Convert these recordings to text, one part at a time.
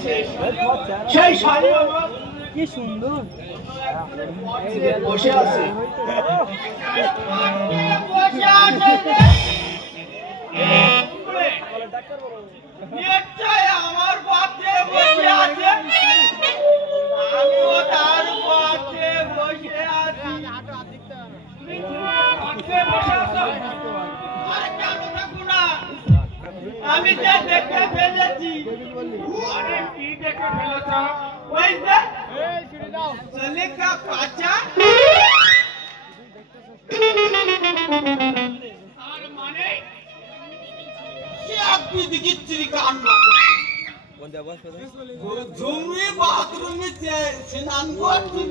সেই শাড়ি আমার কি সুন্দর বসে আছে আমার পাশে বসে আছে আমিও তার পাশে বসে আছি আমি যে দেখে ফেলেছি কি দেখে ফেলেছ ওই যে চলিকা পাচা আর মানে কি আপনি দিচ্ছি কাণ্ড ঝুমরি বাথরুমে স্নান করছি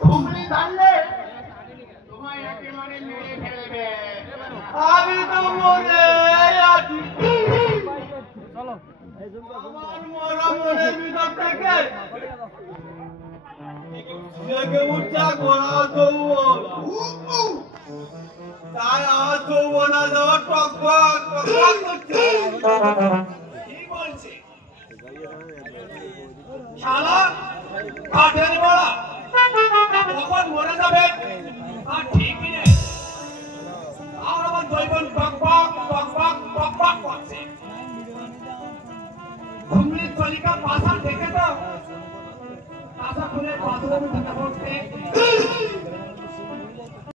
ঝুমরি জানলে তোমায় একেবারে মেরে ফেলবে আমি তো মরে আছি আমার মরা মনের ভিতর থেকে জেগে উঠা ঘোড়া যৌবন তাই আমার যৌবনা দেওয়া টক করছে কি বলছে শালা কাঠের বড়া কখন মরে যাবে আর ঠিকই নেই আর আমার যৌবন টক করছে ঘুমলি চলিকা পাশা দেখে তো পাশা খুলে পাথরের কথা বলতে